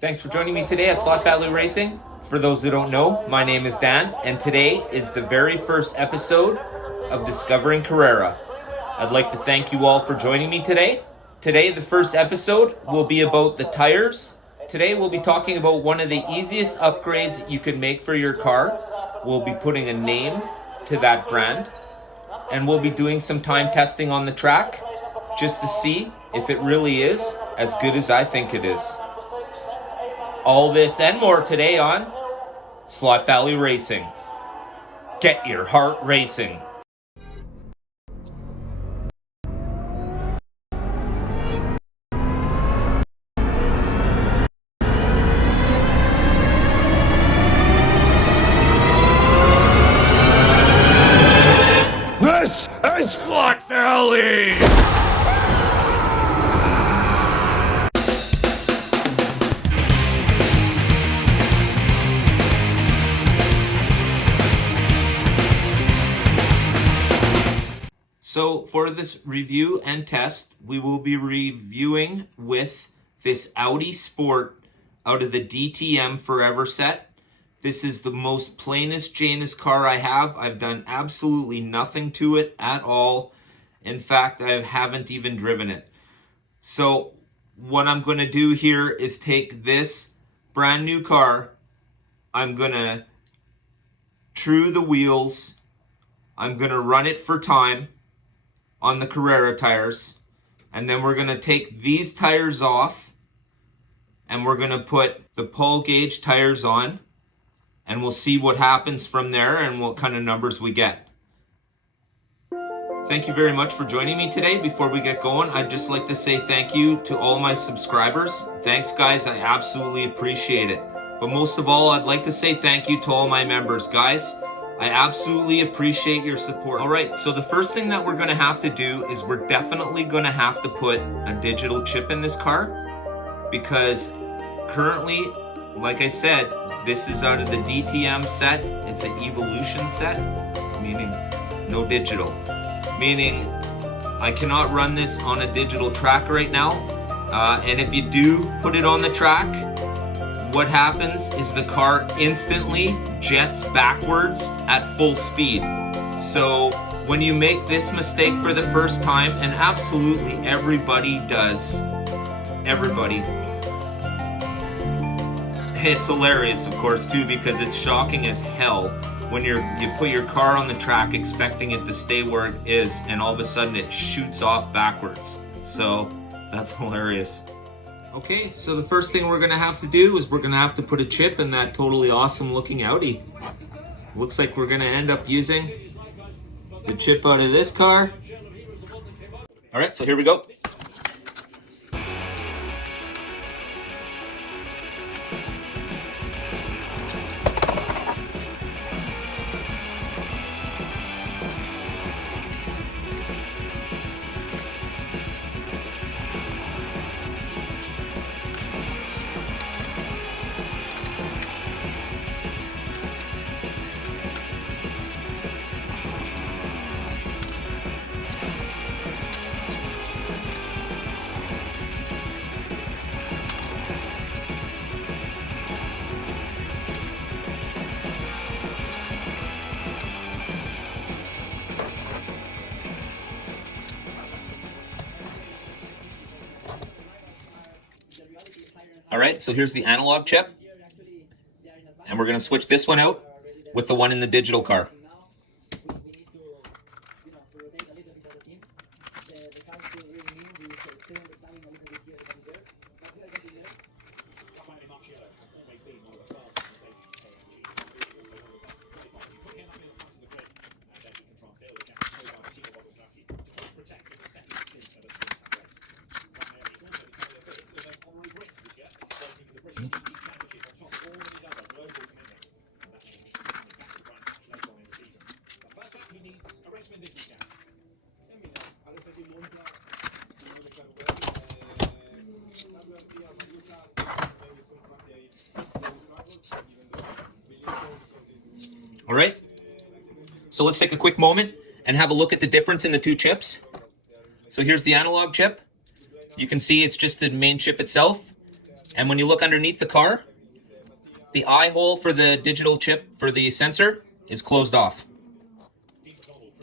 Thanks for joining me today at Slot Value Racing. For those who don't know, my name is Dan, and today is the very first episode of Discovering Carrera. I'd like to thank you all for joining me today. Today, the first episode will be about the tires. Today, we'll be talking about one of the easiest upgrades you can make for your car. We'll be putting a name to that brand, and we'll be doing some time testing on the track just to see if it really is as good as I think it is. All this and more today on Slot Valley Racing. Get your heart racing. This is Slot Valley! So for this review and test, we will be reviewing with this Audi Sport out of the DTM Forever set. This is the most plainest Janus car I have. I've done absolutely nothing to it at all. In fact, I haven't even driven it. So what I'm going to do here is take this brand new car. I'm going to true the wheels. I'm going to run it for time on the Carrera tires, and then we're going to take these tires off and we're going to put the Paul Gauge tires on, and we'll see what happens from there and what kind of numbers we get. Thank you very much for joining me today. Before we get going, I'd just like to say thank you to all my subscribers. Thanks guys, I absolutely appreciate it. But most of all, I'd like to say thank you to all my members. Guys, I absolutely appreciate your support. All right, so the first thing that we're gonna have to do is we're definitely gonna have to put a digital chip in this car, because currently, like I said, this is out of the DTM set. It's an Evolution set, meaning no digital. Meaning I cannot run this on a digital track right now. And if you do put it on the track, what happens is the car instantly jets backwards at full speed. So when you make this mistake for the first time, and absolutely everybody does, everybody, it's hilarious of course too, because it's shocking as hell when you put your car on the track expecting it to stay where it is, and all of a sudden it shoots off backwards. So that's hilarious. Okay, so the first thing we're gonna have to do is we're gonna have to put a chip in that totally awesome looking Audi. Looks like we're gonna end up using the chip out of this car. All right, so here we go. All right, so here's the analog chip, and we're gonna switch this one out with the one in the digital car. All right, so let's take a quick moment and have a look at the difference in the two chips. So here's the analog chip. You can see it's just the main chip itself. And when you look underneath the car, the eye hole for the digital chip for the sensor is closed off.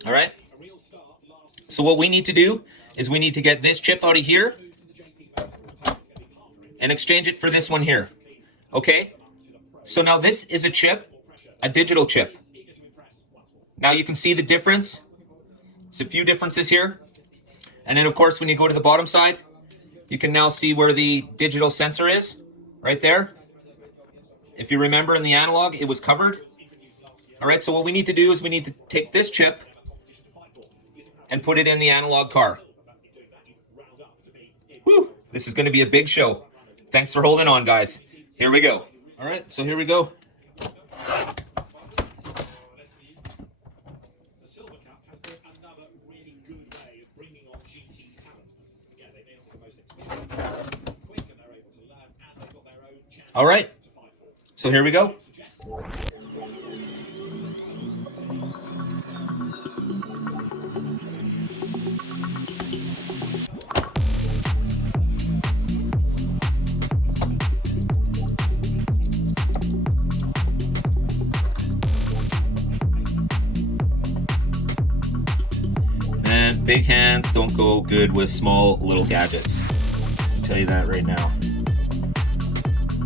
All right. So what we need to do is we need to get this chip out of here and exchange it for this one here. Okay. So now this is a chip, a digital chip. Now you can see the difference. There's a few differences here. And then of course, when you go to the bottom side, you can now see where the digital sensor is, right there. If you remember in the analog, it was covered. All right, so what we need to do is we need to take this chip and put it in the analog car. Whew, this is gonna be a big show. Thanks for holding on, guys. Here we go. All right, so here we go. All right, so here we go. And big hands don't go good with small little gadgets. I'll tell you that right now.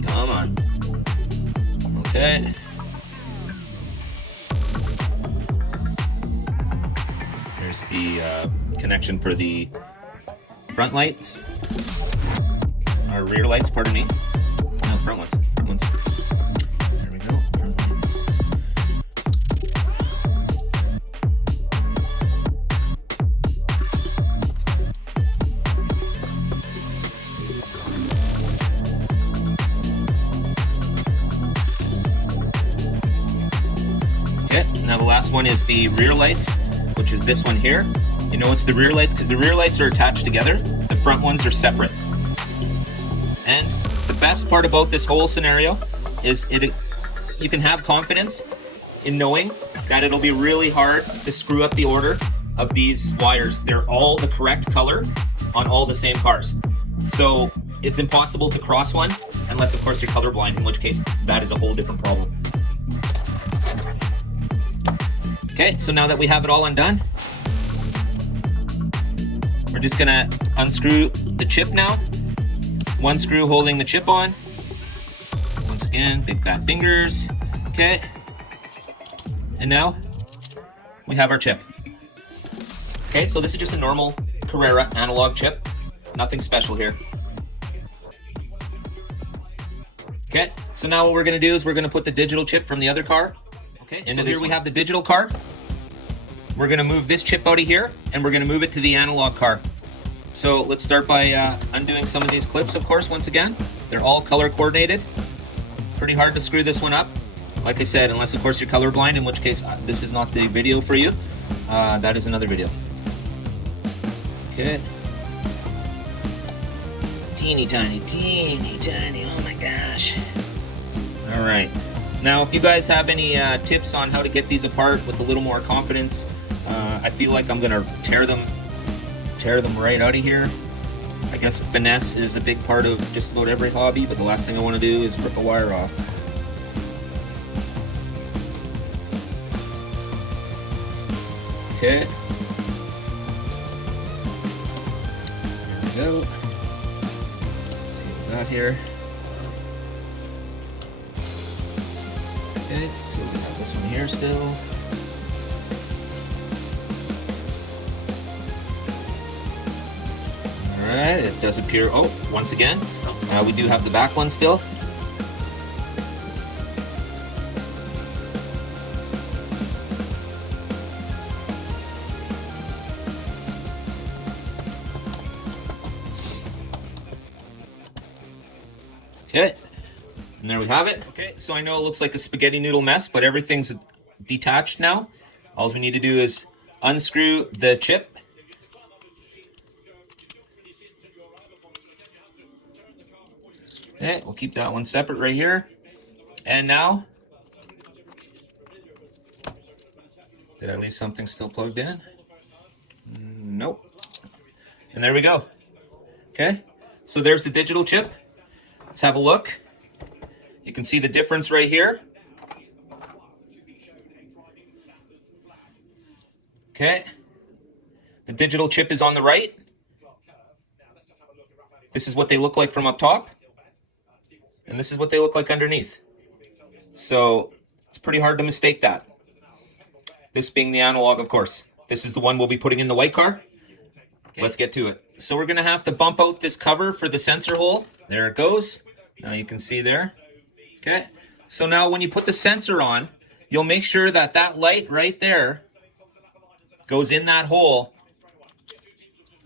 Come on. Okay. There's the connection for the front lights. Or rear lights, pardon me. No, front ones. Front ones. There we go. Front lights. Okay, now the last one is the rear lights, which is this one here. You know it's the rear lights because the rear lights are attached together. The front ones are separate. And the best part about this whole scenario is you can have confidence in knowing that it'll be really hard to screw up the order of these wires. They're all the correct color on all the same cars. So it's impossible to cross one unless of course you're colorblind, in which case that is a whole different problem. Okay, so now that we have it all undone, we're just gonna unscrew the chip now. One screw holding the chip on. Once again, big fat fingers. Okay. And now we have our chip. Okay, so this is just a normal Carrera Analog chip. Nothing special here. Okay, so now what we're gonna do is we're gonna put the digital chip from the other car. Okay, so here we have the digital car. We're gonna move this chip out of here and we're gonna move it to the analog car. So let's start by undoing some of these clips, of course, once again. They're all color coordinated. Pretty hard to screw this one up. Like I said, unless of course you're colorblind, in which case this is not the video for you. That is another video. Okay. Teeny tiny, oh my gosh. All right. Now, if you guys have any tips on how to get these apart with a little more confidence, I feel like I'm gonna tear them right out of here. I guess finesse is a big part of just about every hobby, but the last thing I want to do is rip a wire off. Okay. There we go. Let's see what we got here. Okay, so we have this one here still. Alright, it does appear, oh, once again, we do have the back one still. Okay, and there we have it. Okay, so I know it looks like a spaghetti noodle mess, but everything's detached now. All we need to do is unscrew the chip. Okay, we'll keep that one separate right here. And now, did I leave something still plugged in? Nope. And there we go. Okay, so there's the digital chip. Let's have a look. You can see the difference right here. Okay. The digital chip is on the right. This is what they look like from up top. And this is what they look like underneath. So it's pretty hard to mistake that. This being the analog, of course. This is the one we'll be putting in the white car. Okay. Let's get to it. So we're going to have to bump out this cover for the sensor hole. There it goes. Now you can see there. Okay. So now when you put the sensor on, you'll make sure that that light right there goes in that hole.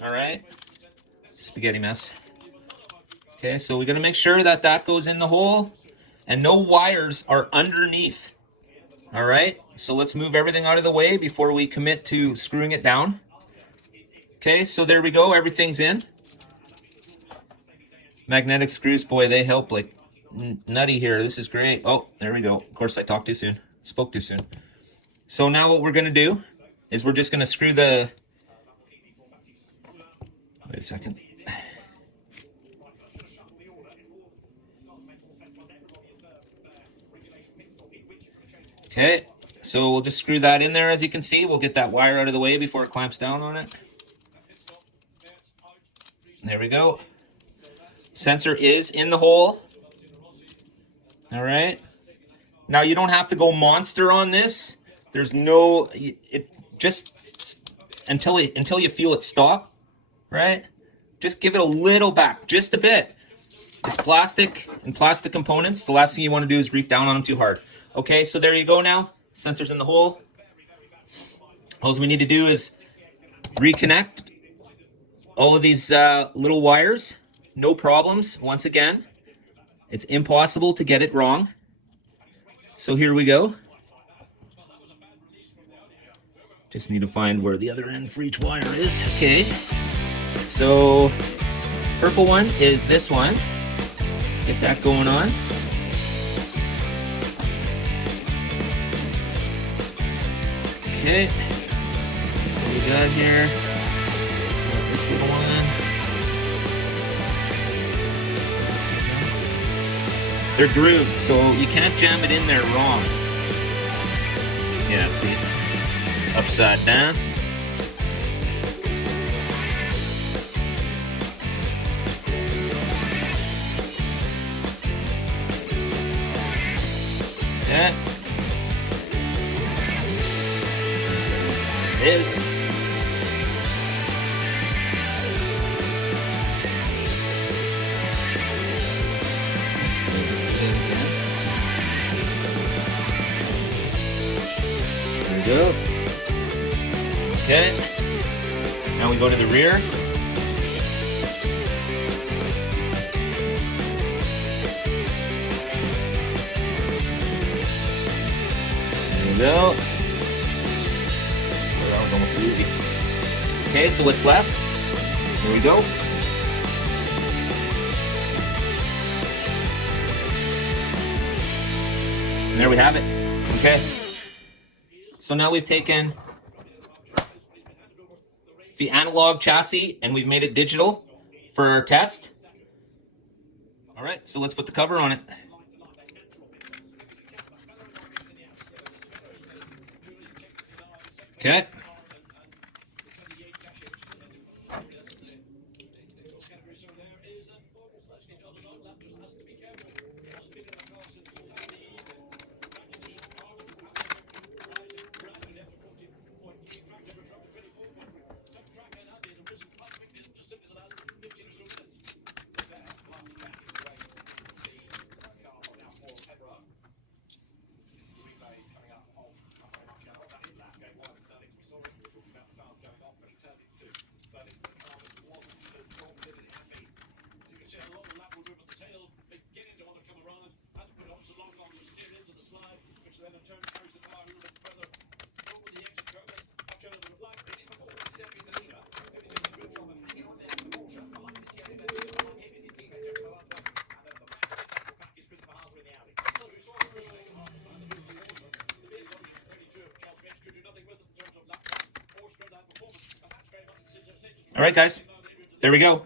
All right. Spaghetti mess. Okay, so we're going to make sure that that goes in the hole and no wires are underneath. All right, so let's move everything out of the way before we commit to screwing it down. Okay, so there we go. Everything's in. Magnetic screws, boy, they help like nutty here. This is great. Oh, there we go. Of course, I talked too soon. Spoke too soon. So now what we're going to do is we're just going to screw the... Wait a second. Okay, so we'll just screw that in there. As you can see, we'll get that wire out of the way before it clamps down on it. There we go. Sensor is in the hole. All right. Now you don't have to go monster on this. There's no, it just until you feel it stop, right? Just give it a little back, just a bit. It's plastic and plastic components. The last thing you want to do is reef down on them too hard. Okay, so there you go now. Sensor's in the hole. All we need to do is reconnect all of these little wires. No problems. Once again, it's impossible to get it wrong. So here we go. Just need to find where the other end for each wire is. Okay. So purple one is this one. Let's get that going on. Okay, what we got here? Got this little one. They're grooved, so you can't jam it in there wrong. Yeah, see? Upside down. Yeah. Is. There we go. Okay. Now we go to the rear. There we go. Almost easy. Okay, so what's left? Here we go. And there we have it. Okay. So now we've taken the analog chassis and we've made it digital for our test. All right, so let's put the cover on it. Okay. All right, guys, there we go.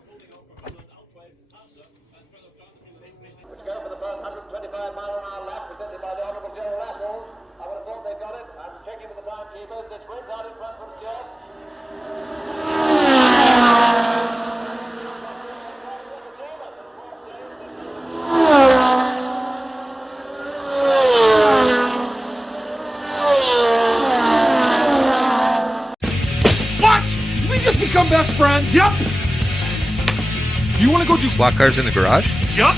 become best friends? Yup. You want to go do Slot cars in the garage? Yup.